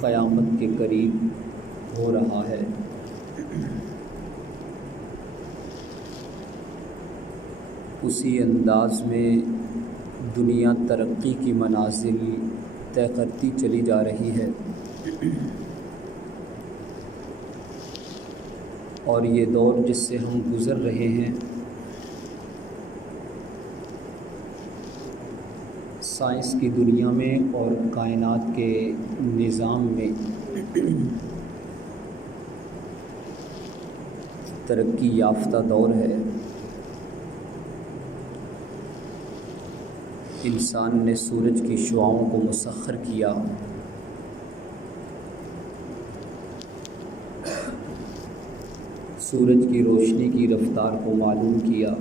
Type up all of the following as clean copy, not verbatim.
قیامت کے قریب ہو رہا ہے۔ اسی انداز میں دنیا ترقی کی منازل طے کرتی چلی جا رہی ہے، اور یہ دور جس سے ہم گزر رہے ہیں، سائنس کی دنیا میں اور کائنات کے نظام میں ترقی یافتہ دور ہے۔ انسان نے سورج کی شعاؤں کو مسخر کیا، سورج کی روشنی کی رفتار کو معلوم کیا،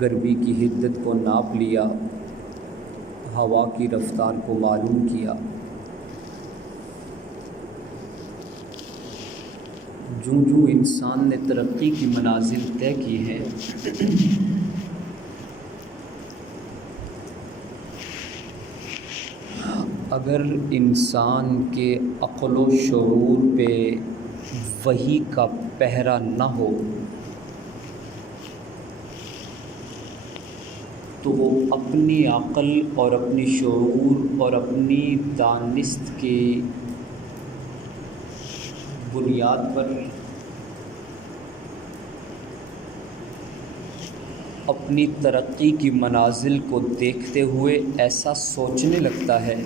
گرمی کی حدت کو ناپ لیا، ہوا کی رفتار کو معلوم کیا۔ جوں جوں انسان نے ترقی کی منازل طے کی ہیں، اگر انسان کے عقل و شعور پہ وحی کا پہرا نہ ہو تو وہ اپنی عقل اور اپنی شعور اور اپنی دانست کی بنیاد پر اپنی ترقی کی منازل کو دیکھتے ہوئے ایسا سوچنے لگتا ہے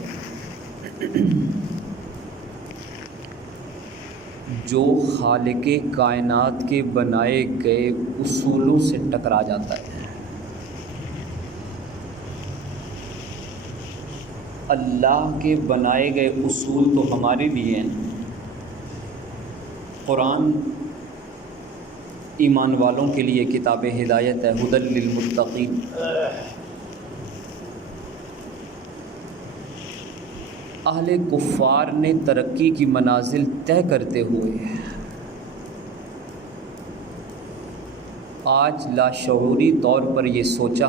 جو خالق کائنات کے بنائے گئے اصولوں سے ٹکرا جاتا ہے۔ اللہ کے بنائے گئے اصول تو ہمارے لیے ہیں۔ قرآن ایمان والوں کے لیے کتاب ہدایت ہے، ھدی للمتقین۔ اہل کفار نے ترقی کی منازل طے کرتے ہوئے آج لاشعوری طور پر یہ سوچا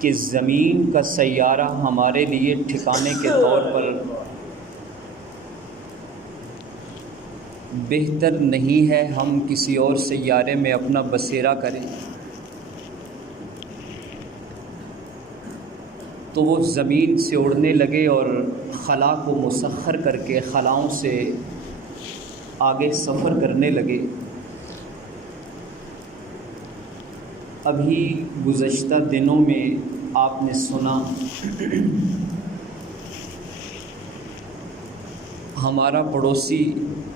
کہ زمین کا سیارہ ہمارے لیے ٹھکانے کے طور پر بہتر نہیں ہے ہم کسی اور سیارے میں اپنا بسیرا کریں، تو وہ زمین سے اڑنے لگے اور خلا کو مسخر کر کے خلاؤں سے آگے سفر کرنے لگے۔ ابھی گزشتہ دنوں میں آپ نے سنا ہمارا پڑوسی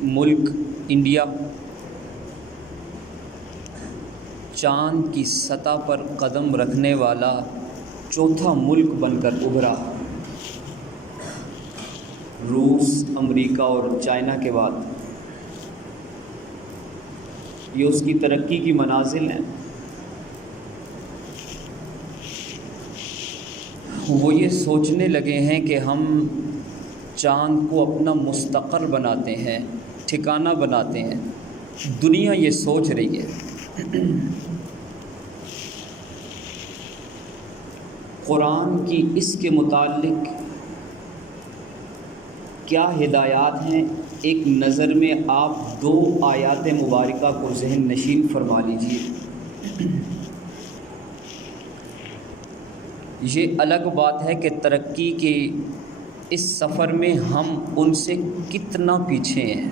ملک انڈیا چاند کی سطح پر قدم رکھنے والا چوتھا ملک بن کر ابھرا، روس، امریکہ اور چائنا کے بعد۔ یہ اس کی ترقی کی منازل ہیں۔ وہ یہ سوچنے لگے ہیں کہ ہم چاند کو اپنا مستقر بناتے ہیں، ٹھکانہ بناتے ہیں۔ دنیا یہ سوچ رہی ہے۔ قرآن کی اس کے متعلق کیا ہدایات ہیں، ایک نظر میں آپ 2 آیات مبارکہ کو ذہن نشین فرما لیجیے۔ یہ الگ بات ہے کہ ترقی کے اس سفر میں ہم ان سے کتنا پیچھے ہیں،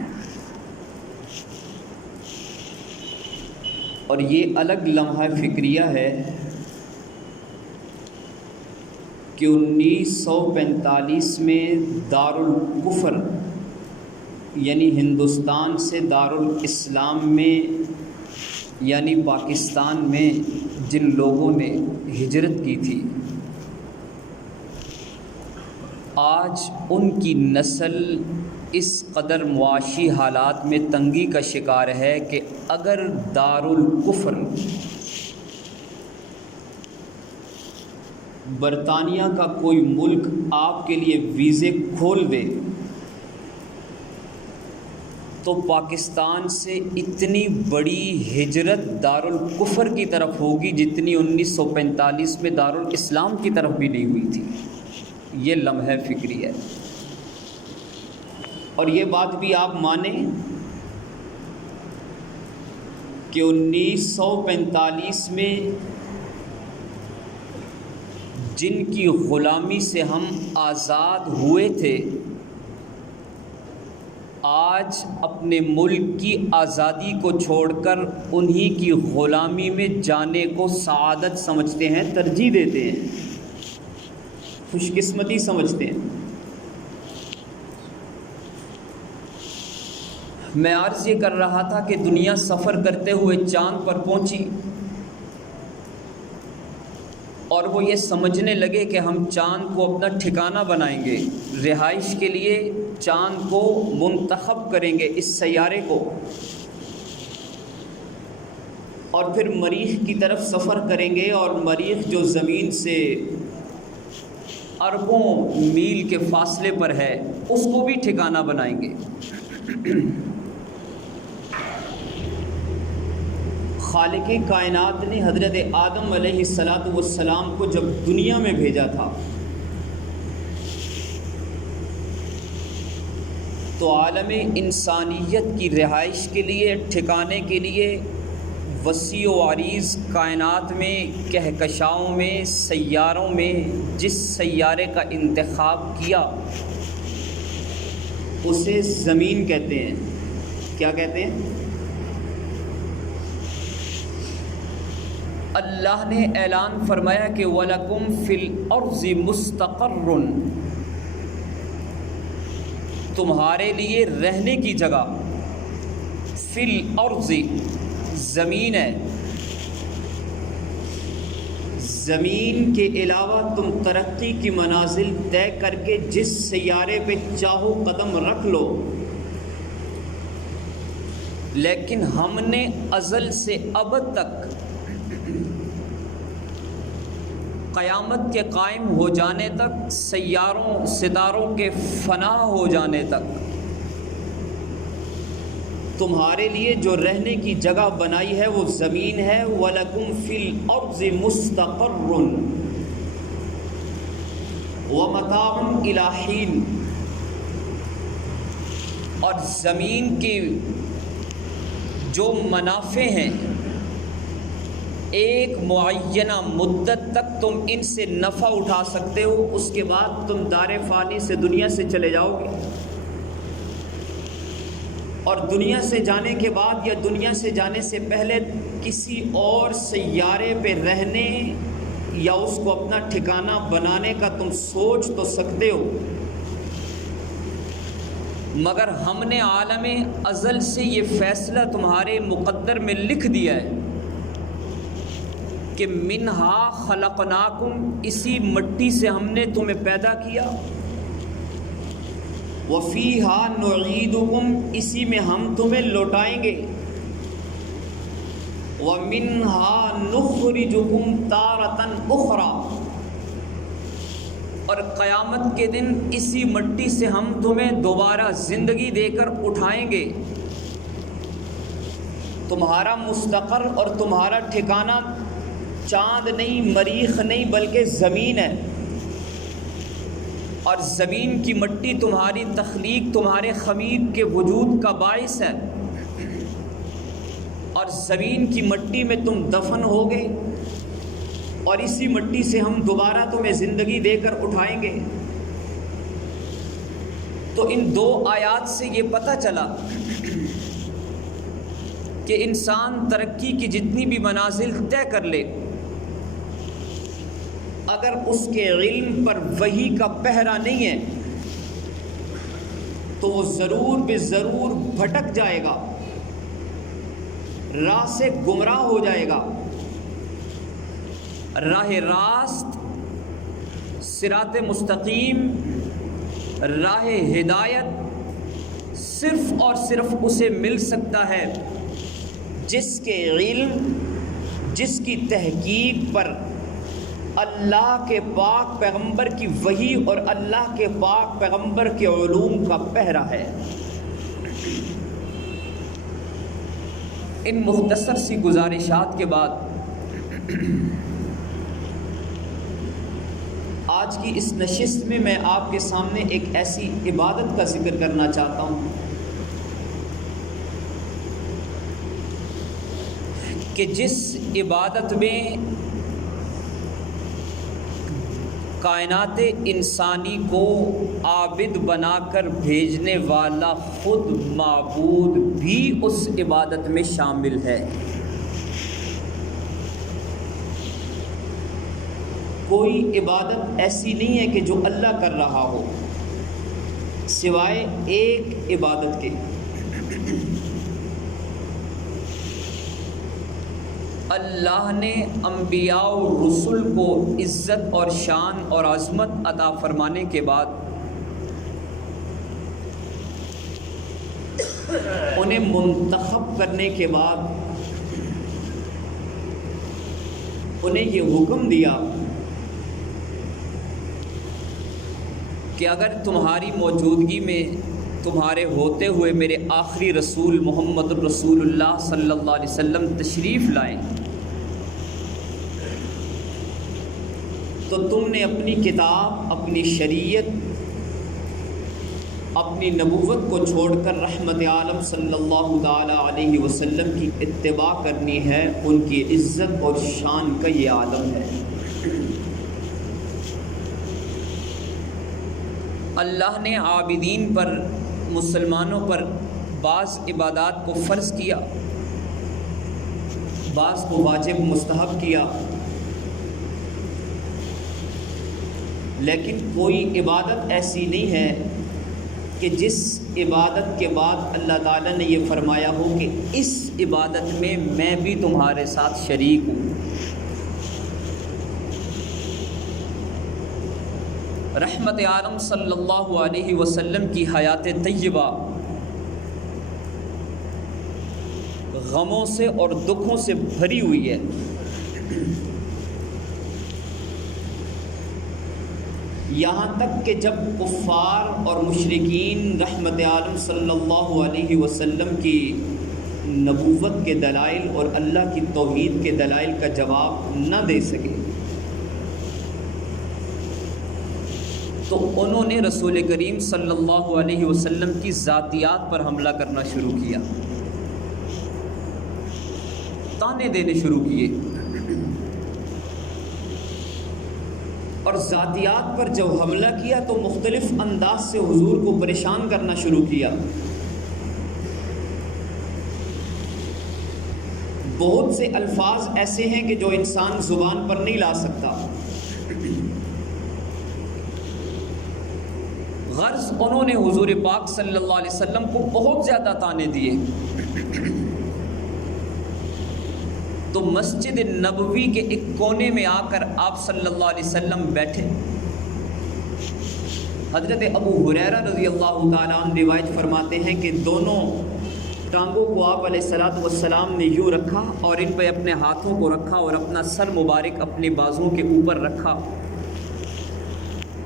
اور یہ الگ لمحہ فکریہ ہے کہ 1945 میں دارالکفر یعنی ہندوستان سے دارالاسلام میں یعنی پاکستان میں جن لوگوں نے ہجرت کی تھی، آج ان کی نسل اس قدر معاشی حالات میں تنگی کا شکار ہے کہ اگر دارالکفر برطانیہ کا کوئی ملک آپ کے لیے ویزے کھول دے تو پاکستان سے اتنی بڑی ہجرت دارالکفر کی طرف ہوگی جتنی 1945 میں دارالاسلام کی طرف بھی نہیں ہوئی تھی۔ یہ لمحہ فکری ہے، اور یہ بات بھی آپ مانیں کہ 1945 میں جن کی غلامی سے ہم آزاد ہوئے تھے، آج اپنے ملک کی آزادی کو چھوڑ کر انہی کی غلامی میں جانے کو سعادت سمجھتے ہیں، ترجیح دیتے ہیں، خوش قسمتی سمجھتے ہیں۔ میں عرض یہ کر رہا تھا کہ دنیا سفر کرتے ہوئے چاند پر پہنچی، اور وہ یہ سمجھنے لگے کہ ہم چاند کو اپنا ٹھکانہ بنائیں گے، رہائش کے لیے چاند کو منتخب کریں گے، اس سیارے کو، اور پھر مریخ کی طرف سفر کریں گے، اور مریخ جو زمین سے اربوں میل کے فاصلے پر ہے اس کو بھی ٹھکانہ بنائیں گے۔ خالق کائنات نے حضرت آدم علیہ السلام کو جب دنیا میں بھیجا تھا تو عالم انسانیت کی رہائش کے لیے، ٹھکانے کے لیے وسیع و عریض کائنات میں، کہکشاؤں میں، سیاروں میں جس سیارے کا انتخاب کیا اسے زمین کہتے ہیں۔ کیا کہتے ہیں؟ اللہ نے اعلان فرمایا کہ وَلَكُمْ فِي الْأَرْضِ مُسْتَقَرٌّ، تمہارے لیے رہنے کی جگہ، فی الارض زمین ہے، زمین کے علاوہ تم ترقی کی منازل طے کر کے جس سیارے پہ چاہو قدم رکھ لو، لیکن ہم نے ازل سے ابد تک، قیامت کے قائم ہو جانے تک، سیاروں ستاروں کے فنا ہو جانے تک تمہارے لیے جو رہنے کی جگہ بنائی ہے وہ زمین ہے۔ وَلَكُمْ فِي الْأَرْضِ مُسْتَقَرٌّ وَمَتَاعٌ إِلَىٰ حِينٍ، اور زمین کے جو منافع ہیں ایک معینہ مدت تک تم ان سے نفع اٹھا سکتے ہو، اس کے بعد تم دار فانی سے دنیا سے چلے جاؤ گے، اور دنیا سے جانے کے بعد یا دنیا سے جانے سے پہلے کسی اور سیارے پہ رہنے یا اس کو اپنا ٹھکانہ بنانے کا تم سوچ تو سکتے ہو، مگر ہم نے عالم ازل سے یہ فیصلہ تمہارے مقدر میں لکھ دیا ہے کہ منہا خلقناکم، اسی مٹی سے ہم نے تمہیں پیدا کیا، وفیہا نعیدکم، اسی میں ہم تمہیں لوٹائیں گے، ومنہا نخرجکم تارۃ اخری، اور قیامت کے دن اسی مٹی سے ہم تمہیں دوبارہ زندگی دے کر اٹھائیں گے۔ تمہارا مستقر اور تمہارا ٹھکانہ چاند نہیں، مریخ نہیں، بلکہ زمین ہے، اور زمین کی مٹی تمہاری تخلیق، تمہارے خمیر کے وجود کا باعث ہے، اور زمین کی مٹی میں تم دفن ہوگے، اور اسی مٹی سے ہم دوبارہ تمہیں زندگی دے کر اٹھائیں گے۔ تو ان دو آیات سے یہ پتہ چلا کہ انسان ترقی کی جتنی بھی منازل طے کر لے، اگر اس کے علم پر وحی کا پہرا نہیں ہے تو وہ ضرور بے ضرور بھٹک جائے گا، راہ سے گمراہ ہو جائے گا۔ راہ راست، صراط مستقیم، راہ ہدایت صرف اور صرف اسے مل سکتا ہے جس کے علم، جس کی تحقیق پر اللہ کے پاک پیغمبر کی وحی اور اللہ کے پاک پیغمبر کے علوم کا پہرا ہے۔ ان مختصر سی گزارشات کے بعد آج کی اس نشست میں آپ کے سامنے ایک ایسی عبادت کا ذکر کرنا چاہتا ہوں کہ جس عبادت میں کائنات انسانی کو عابد بنا کر بھیجنے والا خود معبود بھی اس عبادت میں شامل ہے۔ کوئی عبادت ایسی نہیں ہے کہ جو اللہ کر رہا ہو سوائے ایک عبادت کے، اللہ نے انبیاء و رسل کو عزت اور شان اور عظمت عطا فرمانے کے بعد انہیں منتخب کرنے کے بعد انہیں یہ حکم دیا کہ اگر تمہاری موجودگی میں تمہارے ہوتے ہوئے میرے آخری رسول محمد الرسول اللہ صلی اللہ علیہ وسلم تشریف لائیں تو تم نے اپنی کتاب، اپنی شریعت، اپنی نبوت کو چھوڑ کر رحمت عالم صلی اللہ تعالی علیہ وسلم کی اتباع کرنی ہے۔ ان کی عزت اور شان کا یہ عالم ہے۔ اللہ نے عابدین پر، مسلمانوں پر بعض عبادات کو فرض کیا، بعض کو واجب مستحب کیا، لیکن کوئی عبادت ایسی نہیں ہے کہ جس عبادت کے بعد اللہ تعالیٰ نے یہ فرمایا ہو کہ اس عبادت میں بھی تمہارے ساتھ شریک ہوں۔ رحمت عالم صلی اللہ علیہ وسلم کی حیات طیبہ غموں سے اور دکھوں سے بھری ہوئی ہے۔ یہاں تک کہ جب کفار اور مشرکین رحمت عالم صلی اللہ علیہ وسلم کی نبوت کے دلائل اور اللہ کی توحید کے دلائل کا جواب نہ دے سکے تو انہوں نے رسول کریم صلی اللہ علیہ وسلم کی ذاتیات پر حملہ کرنا شروع کیا، تانے دینے شروع کیے، اور ذاتیات پر جب حملہ کیا تو مختلف انداز سے حضور کو پریشان کرنا شروع کیا۔ بہت سے الفاظ ایسے ہیں کہ جو انسان زبان پر نہیں لا سکتا، غرض انہوں نے حضور پاک صلی اللہ علیہ وسلم کو بہت زیادہ تانے دیے۔ تو مسجد نبوی کے ایک کونے میں آ کر آپ صلی اللہ علیہ وسلم بیٹھے۔ حضرت ابو ہریرہ رضی اللہ تعالیٰ عنہ روایت فرماتے ہیں کہ دونوں ٹانگوں کو آپ علیہ الصلوۃ والسلام نے یوں رکھا اور ان پہ اپنے ہاتھوں کو رکھا اور اپنا سر مبارک اپنے بازوؤں کے اوپر رکھا،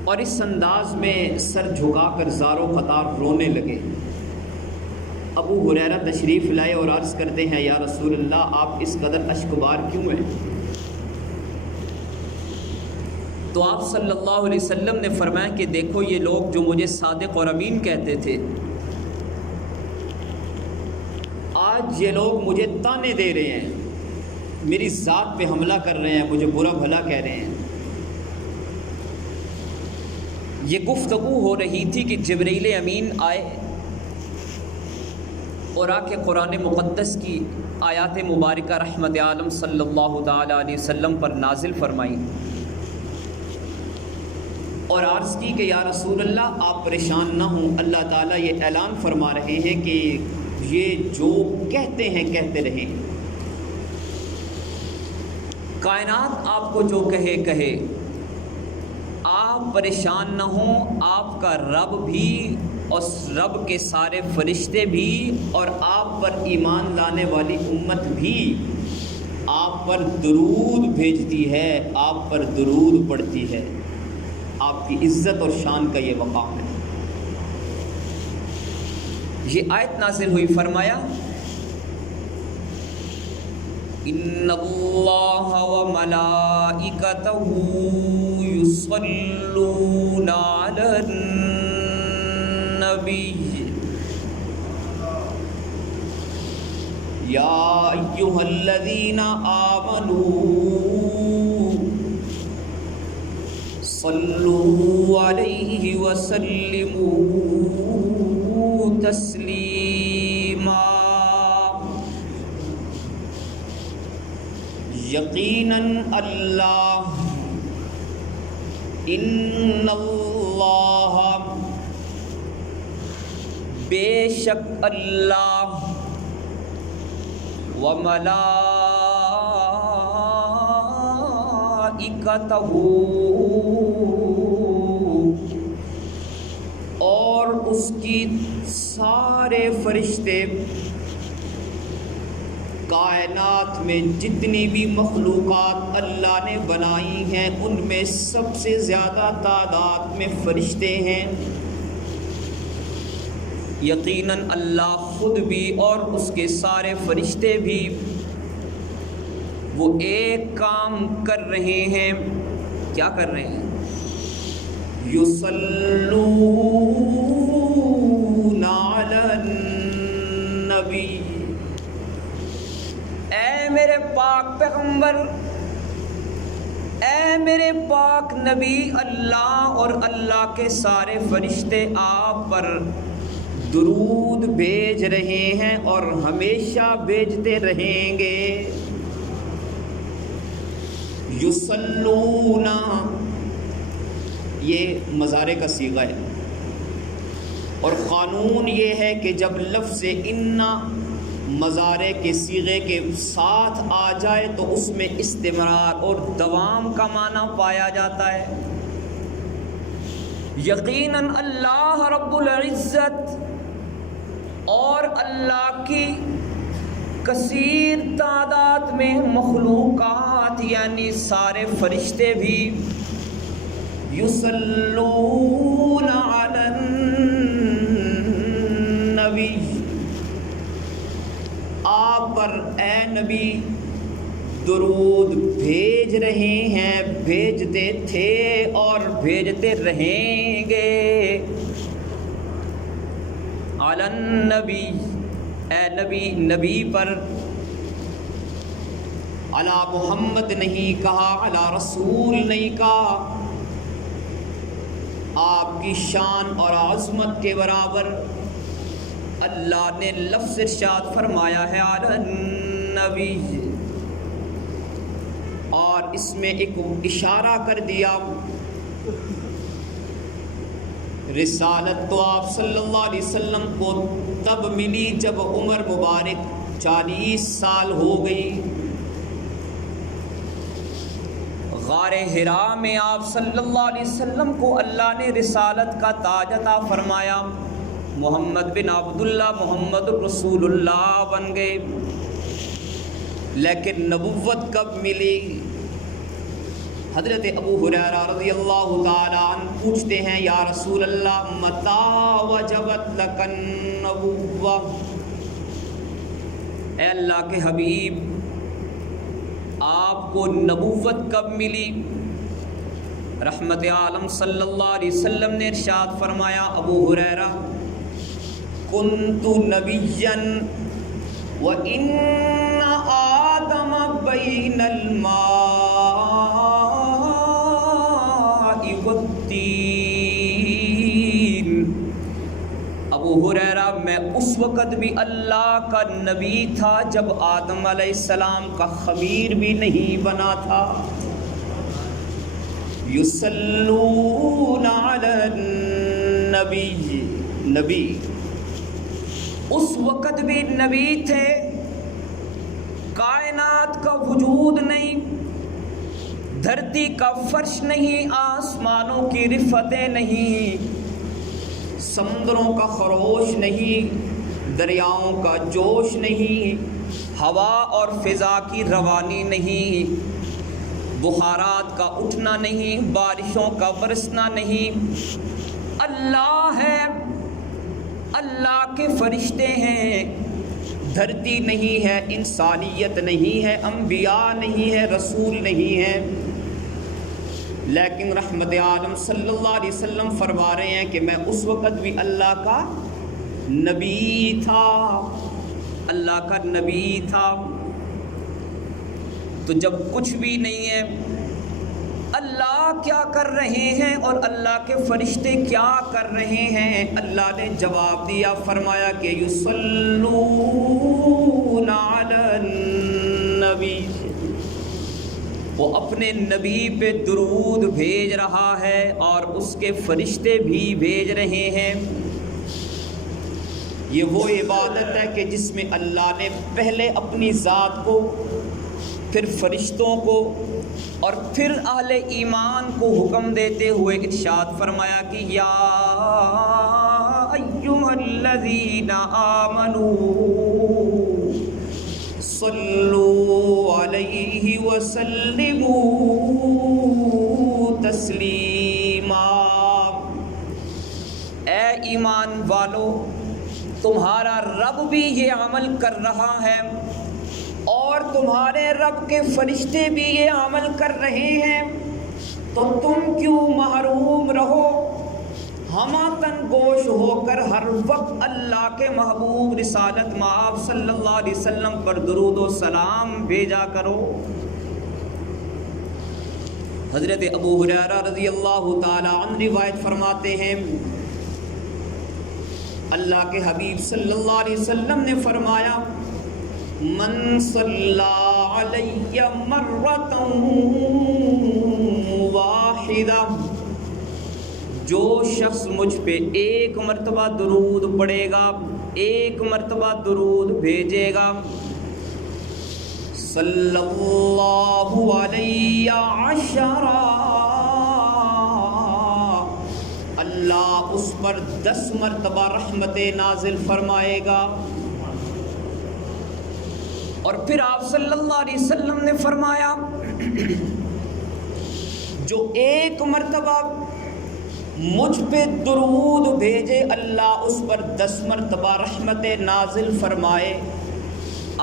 اور اس انداز میں سر جھکا کر زار و قطار رونے لگے۔ ابو ہریرہ تشریف لائے اور عرض کرتے ہیں، یا رسول اللہ آپ اس قدر اشکبار کیوں ہیں؟ تو آپ صلی اللہ علیہ وسلم نے فرمایا کہ دیکھو یہ لوگ جو مجھے صادق اور امین کہتے تھے، آج یہ لوگ مجھے تانے دے رہے ہیں، میری ذات پہ حملہ کر رہے ہیں، مجھے برا بھلا کہہ رہے ہیں۔ یہ گفتگو ہو رہی تھی کہ جبرائیل امین آئے اور آ کے قرآن مقدس کی آیات مبارکہ رحمت عالم صلی اللہ تعالیٰ علیہ وسلم پر نازل فرمائیں اور عرض کی کہ یا رسول اللہ آپ پریشان نہ ہوں، اللہ تعالیٰ یہ اعلان فرما رہے ہیں کہ یہ جو کہتے ہیں کہتے رہیں، کائنات آپ کو جو کہے کہے، آپ پریشان نہ ہوں، آپ کا رب بھی اس رب کے سارے فرشتے بھی اور آپ پر ایمان لانے والی امت بھی آپ پر درود بھیجتی ہے، آپ پر درود پڑھتی ہے۔ آپ کی عزت اور شان کا یہ مقام ہے۔ یہ آیت نازل ہوئی، فرمایا ان اللہ وملائکتہ یصلون علی النبی یا ایھا الذین آمنوا صلوا علیہ وسلموا تسلیما یقیناً اللہ ان اللہ بے شک اللہ وملائکتہ اور اس کی سارے فرشتے کائنات میں جتنی بھی مخلوقات اللہ نے بنائی ہیں ان میں سب سے زیادہ تعداد میں فرشتے ہیں. یقیناً اللہ خود بھی اور اس کے سارے فرشتے بھی وہ ایک کام کر رہے ہیں. کیا کر رہے ہیں؟ یصلون علی النبی. اے میرے پاک پیغمبر، اے میرے پاک نبی، اللہ اور اللہ کے سارے فرشتے آپ پر درود بھیج رہے ہیں اور ہمیشہ بھیجتے رہیں گے. یصلون یہ مضارع کا صیغہ ہے اور قانون یہ ہے کہ جب لفظ ان مضارع کے صیغے کے ساتھ آ جائے تو اس میں استمرار اور دوام کا معنی پایا جاتا ہے. یقیناً اللہ رب العزت اور اللہ کی کثیر تعداد میں مخلوقات یعنی سارے فرشتے بھی یصلون علی النبی آپ پر اے نبی درود بھیج رہے ہیں، بھیجتے تھے اور بھیجتے رہیں گے. علی النبی اے نبی، نبی پر علی محمد نہیں کہا، علی رسول نہیں کہا. آپ کی شان اور عظمت کے برابر اللہ نے لفظ ارشاد فرمایا ہے علی النبی، اور اس میں ایک اشارہ کر دیا. رسالت تو آپ صلی اللہ علیہ وسلم کو تب ملی جب عمر مبارک 40 سال ہو گئی. غار حرا میں آپ صلی اللہ علیہ وسلم کو اللہ نے رسالت کا تاج عطا فرمایا. محمد بن عبداللہ محمد الرسول اللہ بن گئے. لیکن نبوت کب ملی؟ حضرت ابو ہریرہ رضی اللہ تعالیٰ عنہ پوچھتے ہیں یا رسول اللہ متی وجبت لک النبوہ، اے اللہ کے حبیب آپ کو نبوت کب ملی؟ رحمت عالم صلی اللہ علیہ وسلم نے ارشاد فرمایا ابو ہریرہ کنت نبیا وان آدم بین الماء والطین. ابو ہریرہ میں اس وقت بھی اللہ کا نبی تھا جب آدم علیہ السلام کا خمیر بھی نہیں بنا تھا. یصلون علی النبی، نبی اس وقت بھی نبی تھے. کائنات کا وجود نہیں، دھرتی کا فرش نہیں، آسمانوں کی رفتیں نہیں، سمندروں کا خروش نہیں، دریاؤں کا جوش نہیں، ہوا اور فضا کی روانی نہیں، بخارات کا اٹھنا نہیں، بارشوں کا برسنا نہیں. اللہ ہے، اللہ کے فرشتے ہیں دھرتی نہیں ہے، انسانیت نہیں ہے، انبیاء نہیں ہے، رسول نہیں ہے، لیکن رحمت عالم صلی اللہ علیہ وسلم فرما رہے ہیں کہ میں اس وقت بھی اللہ کا نبی تھا، اللہ کا نبی تھا۔ تو جب کچھ بھی نہیں ہے، اللہ کیا کر رہے ہیں اور اللہ کے فرشتے کیا کر رہے ہیں؟ اللہ نے جواب دیا، فرمایا کہ یصلون علی النبی، وہ اپنے نبی پہ درود بھیج رہا ہے اور اس کے فرشتے بھی بھیج رہے ہیں۔ یہ وہ عبادت ہے کہ جس میں اللہ نے پہلے اپنی ذات کو، پھر فرشتوں کو اور پھر اہل ایمان کو حکم دیتے ہوئے ارشاد فرمایا کہ یا ایھا الذین آمنوا صلوا علیہ وسلموا تسلیما، اے ایمان والو، تمہارا رب بھی یہ عمل کر رہا ہے اور تمہارے رب کے فرشتے بھی یہ عمل کر رہے ہیں، تو تم کیوں محروم رہو؟ ہماتن گوش ہو کر ہر وقت اللہ کے محبوب رسالت مآب صلی اللہ علیہ وسلم پر درود و سلام بھیجا کرو۔ حضرت ابو ہریرہ رضی اللہ تعالی عنہ روایت فرماتے ہیں، اللہ کے حبیب صلی اللہ علیہ وسلم نے فرمایا، من صلی علی مرۃ واحدہ، جو شخص مجھ پہ ایک مرتبہ درود پڑھے گا، ایک مرتبہ درود بھیجے گا، صلی اللہ علیہ عشرا، اللہ اس پر 10 مرتبہ رحمت نازل فرمائے گا۔ اور پھر آپ صلی اللہ علیہ وسلم نے فرمایا، جو ایک مرتبہ مجھ پہ درود بھیجے، اللہ اس پر 10 مرتبہ رحمت نازل فرمائے۔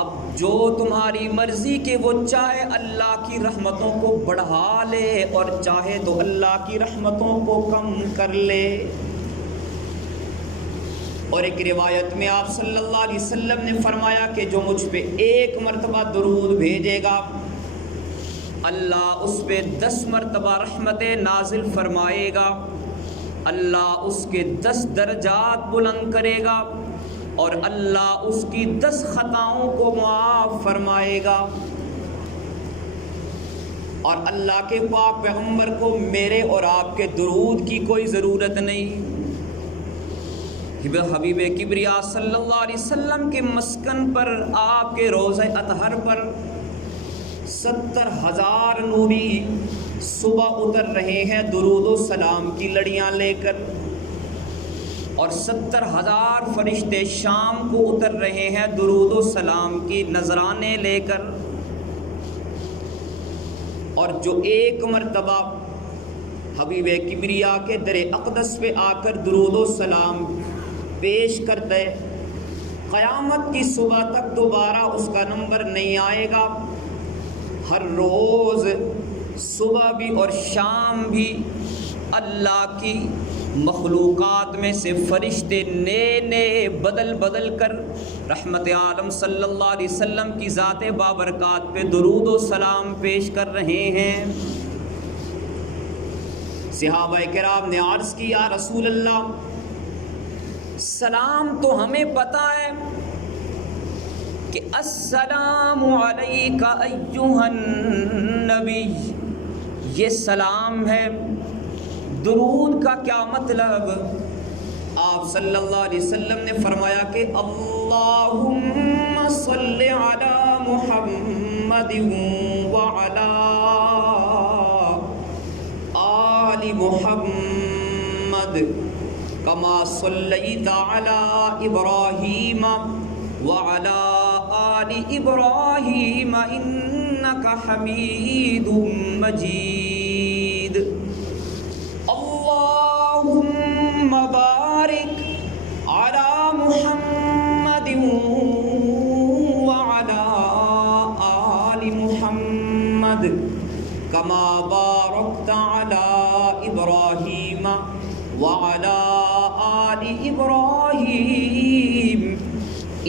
اب جو تمہاری مرضی کہ وہ چاہے اللہ کی رحمتوں کو بڑھا لے اور چاہے تو اللہ کی رحمتوں کو کم کر لے۔ اور ایک روایت میں آپ صلی اللہ علیہ وسلم نے فرمایا کہ جو مجھ پہ ایک مرتبہ درود بھیجے گا، اللہ اس پہ 10 مرتبہ رحمت نازل فرمائے گا، اللہ اس کے 10 درجات بلند کرے گا اور اللہ اس کی 10 خطاؤں کو معاف فرمائے گا۔ اور اللہ کے پاک پیغمبر کو میرے اور آپ کے درود کی کوئی ضرورت نہیں۔ حبیب کبریا صلی اللہ علیہ وسلم کے مسکن پر، آپ کے روضہ اطہر پر 70,000 نوری صبح اتر رہے ہیں درود و سلام کی لڑیاں لے کر، اور 70,000 فرشتے شام کو اتر رہے ہیں درود و سلام کی نذرانے لے کر۔ اور جو ایک مرتبہ حبیب کبریا کے در اقدس پہ آ کر درود و سلام پیش کرتے، قیامت کی صبح تک دوبارہ اس کا نمبر نہیں آئے گا۔ ہر روز صبح بھی اور شام بھی اللہ کی مخلوقات میں سے فرشتے نئے نئے بدل بدل کر رحمت عالم صلی اللہ علیہ وسلم کی ذات بابرکات پہ درود و سلام پیش کر رہے ہیں۔ صحابہ کرام نے عرض کیا، رسول اللہ، سلام تو ہمیں پتہ ہے کہ السلام علیک ایھا النبی، یہ سلام ہے، درود کا کیا مطلب؟ آپ صلی اللہ علیہ وسلم نے فرمایا کہ اللہم صلی علی محمد وعلی آل محمد کما صلیت علی ابراہیم وعلی آل ابراہیم انک حمید مجید۔ اللہم بارک علی محمد باركت على إبراهيم وعلى آل إبراهيم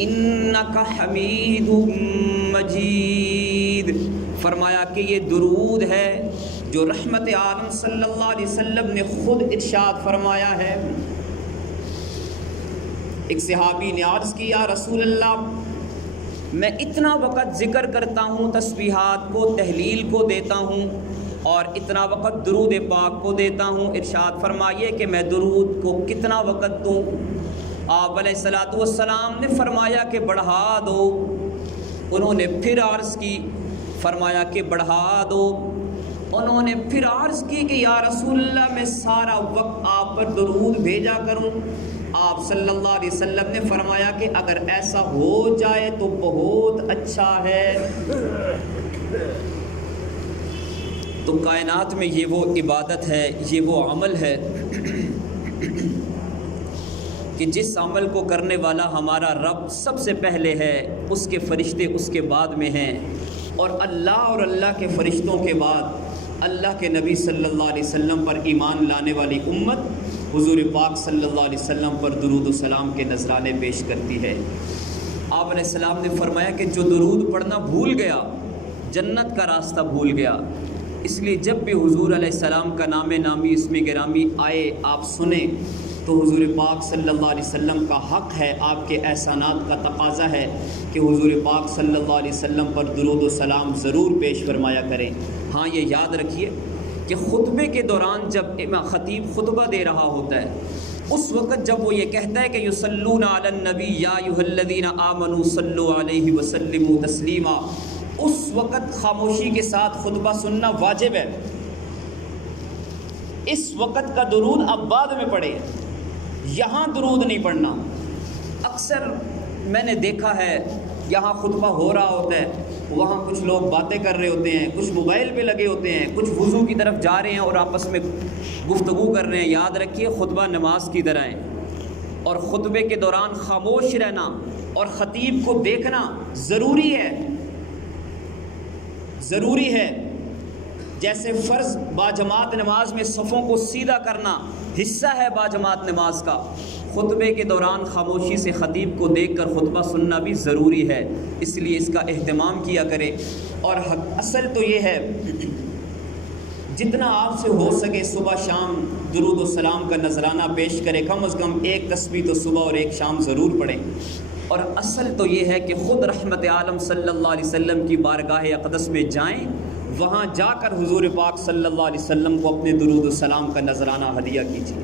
إنك حميد مجید۔ فرمایا کہ یہ درود ہے جو رحمت عالم صلی اللہ علیہ وسلم نے خود ارشاد فرمایا ہے۔ ایک صحابی نے عرض کی یا رسول اللہ میں اتنا وقت ذکر کرتا ہوں، تسبیحات کو، تحلیل کو دیتا ہوں اور اتنا وقت درود پاک کو دیتا ہوں، ارشاد فرمائیے کہ میں درود کو کتنا وقت دوں؟ آپ علیہ الصلوۃ والسلام نے فرمایا کہ بڑھا دو۔ انہوں نے پھر عرض کی، فرمایا کہ بڑھا دو۔ انہوں نے پھر عرض کی کہ یا رسول اللہ میں سارا وقت آپ پر درود بھیجا کروں؟ آپ صلی اللہ علیہ وسلم نے فرمایا کہ اگر ایسا ہو جائے تو بہت اچھا ہے۔ تو کائنات میں یہ وہ عبادت ہے، یہ وہ عمل ہے کہ جس عمل کو کرنے والا ہمارا رب سب سے پہلے ہے، اس کے فرشتے اس کے بعد میں ہیں، اور اللہ کے فرشتوں کے بعد اللہ کے نبی صلی اللہ علیہ وسلم پر ایمان لانے والی امت حضور پاک صلی اللہ علیہ وسلم پر درود و سلام کے نذرانے پیش کرتی ہے۔ آپ علیہ السلام نے فرمایا کہ جو درود پڑھنا بھول گیا جنت کا راستہ بھول گیا۔ اس لیے جب بھی حضور علیہ السلام کا نام نامی اسم گرامی آئے آپ سنیں تو حضور پاک صلی اللہ علیہ وسلم کا حق ہے، آپ کے احسانات کا تقاضا ہے کہ حضور پاک صلی اللہ علیہ وسلم پر درود و سلام ضرور پیش فرمایا کریں۔ ہاں یہ یاد رکھیے کہ خطبے کے دوران جب خطیب خطبہ دے رہا ہوتا ہے، اس وقت جب وہ یہ کہتا ہے کہ یصلون علی النبی یا ایھا الذین آمنوا صلوا علیہ وسلموا تسلیما، اس وقت خاموشی کے ساتھ خطبہ سننا واجب ہے۔ اس وقت کا درود اب بعد میں پڑھے، یہاں درود نہیں پڑھنا۔ اکثر میں نے دیکھا ہے یہاں خطبہ ہو رہا ہوتا ہے، وہاں کچھ لوگ باتیں کر رہے ہوتے ہیں، کچھ موبائل پہ لگے ہوتے ہیں، کچھ وضو کی طرف جا رہے ہیں اور آپس میں گفتگو کر رہے ہیں۔ یاد رکھیے خطبہ نماز کی طرح ہے، اور خطبے کے دوران خاموش رہنا اور خطیب کو دیکھنا ضروری ہے، ضروری ہے۔ جیسے فرض باجماعت نماز میں صفوں کو سیدھا کرنا حصہ ہے باجماعت نماز کا، خطبے کے دوران خاموشی سے خطیب کو دیکھ کر خطبہ سننا بھی ضروری ہے، اس لیے اس کا اہتمام کیا کرے۔ اور اصل تو یہ ہے جتنا آپ سے ہو سکے صبح شام درود و سلام کا نذرانہ پیش کرے، کم از کم ایک تسبیح تو صبح اور ایک شام ضرور پڑھیں۔ اور اصل تو یہ ہے کہ خود رحمت عالم صلی اللہ علیہ وسلم کی بارگاہ اقدس میں جائیں، وہاں جا کر حضور پاک صلی اللہ علیہ وسلم کو اپنے درود و سلام کا نذرانہ ہدیہ کیجیے۔